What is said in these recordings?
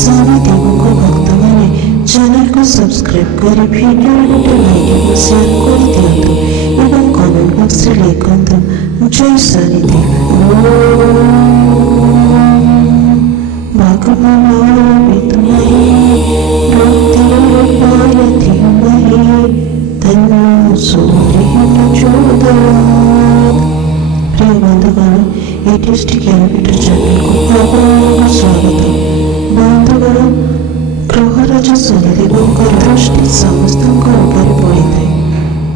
ସାନିଦେବଙ୍କ ଭକ୍ତମାନେ ଚ୍ୟାନେଲକୁ ସବସ୍କ୍ରାଇବ୍ କରି ଭିଡ଼ିଓରେ ଗୋଟେ ଲାଇକ୍ ଏବଂ ସେୟାର କରିଦିଅନ୍ତୁ ଏବଂ କମେଣ୍ଟ ବକ୍ସରେ ଲେଖନ୍ତୁ ଜୟ ସାନିଦେବ। ଭଗବାନାୟ ବିଦ୍ମହେ ଭକ୍ତିରୂପାୟ ଧୀମହି ତନ୍ନୋ ସୂର୍ଯ୍ୟଃ ପ୍ରଚୋଦୟାତ୍। ପ୍ରିୟ ବନ୍ଧୁଗଣ, ଏଟିଏସ୍ଟି କ୍ୟାଲକୁଲେଟର ଚ୍ୟାନେଲକୁ ଆପଣଙ୍କୁ ସ୍ୱାଗତ। ବନ୍ଧୁଗଣ, ଗ୍ରହରାଜ ଶନିଦେବଙ୍କ ଦୃଷ୍ଟି ସମସ୍ତଙ୍କ ଉପରେ ପଡ଼ିଥାଏ।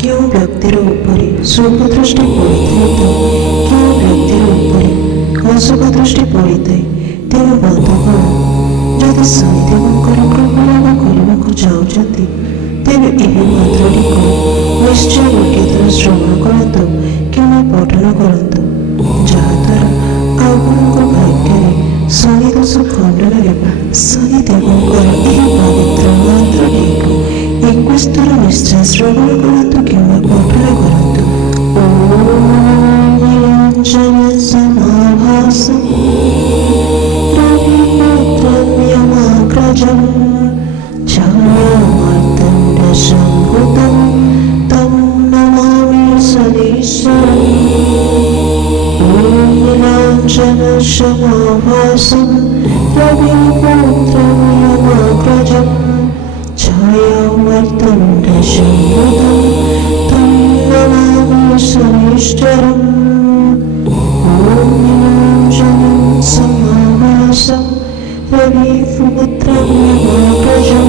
କେଉଁ ବ୍ୟକ୍ତିର ଉପରେ ଶୁଭ ଦୃଷ୍ଟି ପଡ଼ିଥାଏ ତ କେଉଁ ବ୍ୟକ୍ତିର ଉପରେ ଅଶୁଭ ଦୃଷ୍ଟି ପଡ଼ିଥାଏ। ତେଣୁ ବନ୍ଧୁଗଣ, ଯଦି ଶନିଦେବଙ୍କର କୃପା ଲାଭ କରିବାକୁ ଚାହୁଁଛନ୍ତି ତେବେ ଏହି ମନ୍ତ୍ରଟିକୁ ନିଶ୍ଚୟ ଗୋଟିଏ ଥର ଶ୍ରବଣ କରନ୍ତୁ କିମ୍ବା ପଠନ କରନ୍ତୁ, ଯାହାଦ୍ୱାରା ଆପଣଙ୍କ ଭାଗ୍ୟରେ ଶନି ଦୋଷ ଖଣ୍ଡନ ହେବ। ଶନିଦେବଙ୍କର ଏହି ପବିତ୍ର ମନ୍ତ୍ରଟିକୁ 21 ଥର ନିଶ୍ଚୟ ଶ୍ରବଣ କରନ୍ତୁ କିମ୍ବା ପଠନ କରନ୍ତୁ। ନିରଞ୍ଜନ ସମାଭାସଂ ରବିପୁତ୍ରଂ ୟମାଗ୍ରଜଂ ఛాయామార్తండ సంభృతం తం నమామి శనీశ్వరం। ఓం నీలాంజన సమాభాసం రవిపుత్రం యమాగ్రజం ఛాయామార్తండ సంభృతం తం నమామి శనీశ్వరం। ఓం నీలాంజన సమాభాసం రవిపుత్రం యమాగ్రజం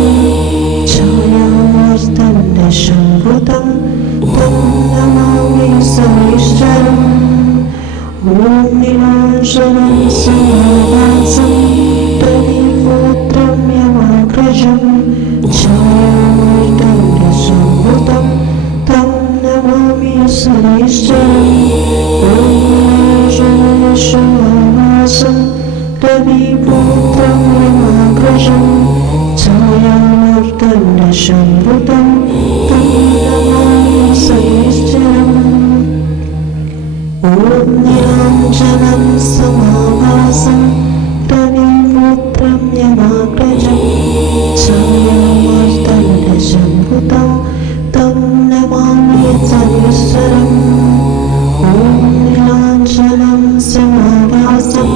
ఛాయామార్తండ సంభృతం తం నమామి శనీశ్వరం। ఓం నీలాంజనం సమాభాసం రవిపుత్రం యమాగ్రజం ఛాయామార్తండ సంభృతం తం నమామి శనీశ్వరం। ఓం నీలాంజనం సమాభాసం రవిపుత్రం యమాగ్రజం ఛాయామార్తండ సంభృతం తం నమామి శనీశ్వరం। ఓం నీలాంజనం సమాభాసం రవిపుత్రం యమాగ్రజం ఛాయామార్తండ సంభృతం తం నమామి శనీశ్వరం। ఓం నీలాంజనం సమాభాసం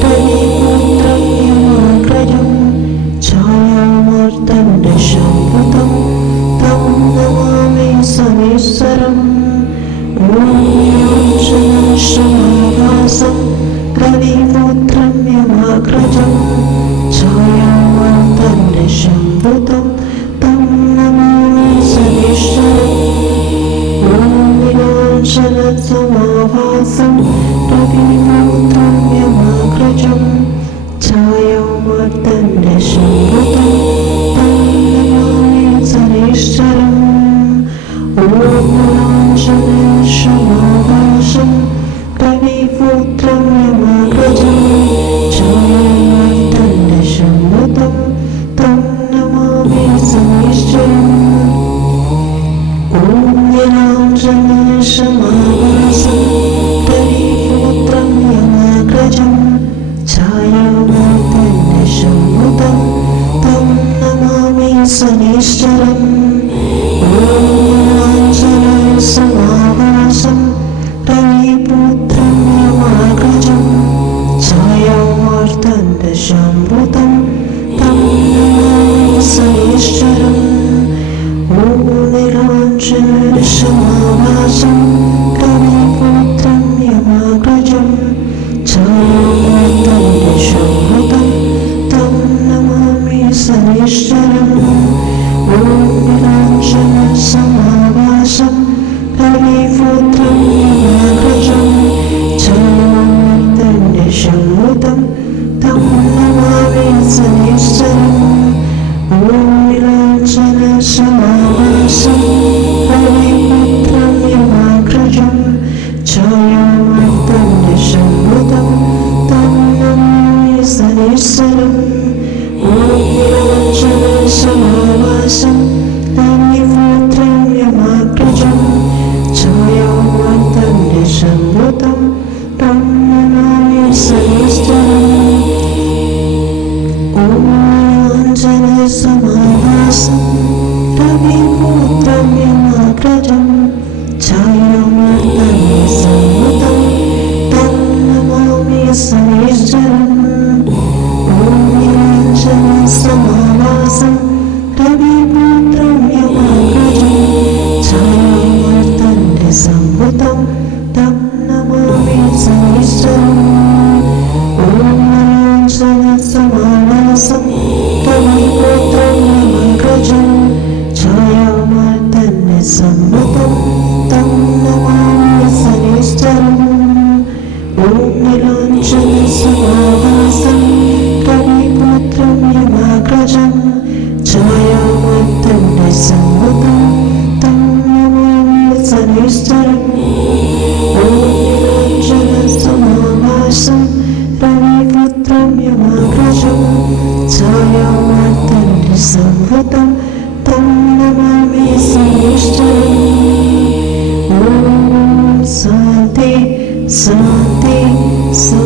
రవిపుత్రం యమాగ్రజం ఛాయామార్తండ సంభృతం తం నమామి శనీశ్వరం। ఓం నీలాంజనం సమాభాసం రవిపుత్రం యమాగ్రజం ఛాయామార్తండ సంభృతం తం నమామి శనీశ్వరం। ఓం నీలాంజనం సమాభాసం రవిపుత్రం యమాగ్రజం ఛాయామార్తండ సంభృతం తం నమామి శనీశ్వరం। ఓం నీలాంజనం సమాభాసం రవిపుత్రం యమాగ్రజం ఛాయామార్తండ సంభృతం తం నమామి శనీశ్వరం। ఓం నీలాంజనం సమాభాసం రవిపుత్రం యమాగ్రజం ఛాయామార్తండ సంభృతం తం నమామి శనీశ్వరం। ఓం నీలాంజనం సమాభాసం రవిపుత్రం యమాగ్రజం ఛాయామార్తండ సంభృతం తం నమామి శనీశ్వరం। ఓం నీలాంజనం సమాభాసం రవిపుత్రం యమాగ్రజం ఛాయామార్తండ సంభృతం తం నమామి శనీశ్వరం। ఓం నీలాంజనం సమాభాసం రవిపుత్రం యమాగ్రజం ఛాయామార్తండ సంభృతం తం నమామి శనీశ్వరం। ఓం నీలాంజనం సమాభాసం రవిపుత్రం యమాగ్రజం ఛాయామార్తండ సంభృతం తం నమామి శనీశ్వరం। ఓం నీలాంజనం సమాభాసం రవిపుత్రం యమాగ్రజం ఛాయామార్తండ సంభృతం తం నమామి శనీశ్వరం। ఓం సమావాసం రవిపుత్రం యమాగ్రజం ఛాయామార్తాండ సంయుతం తం నమామి శనైశ్చరం ఓం నిరంజన సమావాసం రవిపుత్రం యమాగ్రజం ఛాయామార్తాండ సంయుతం తం నమామి శనైశ్చరం ఓం నిరంజన సమావాసం రవిపుత్రం యమాగ్రజం ఛాయామార్తాండ సంయుతం తం నమామి శనైశ్చరం ఓం నిరంజన సమావాసం రవిపుత్రం యమాగ్రజం ఛాయామార్తాండ సంయుతం తం నమామి శనైశ్చరం ఓం నిరంజన సమావాసం రవిపుత్రం యమాగ్రజం ఛాయామార్తాండ సంయుతం తం నమామి శనైశ్చరం ఓం శాంతి శాంతి శాంతి.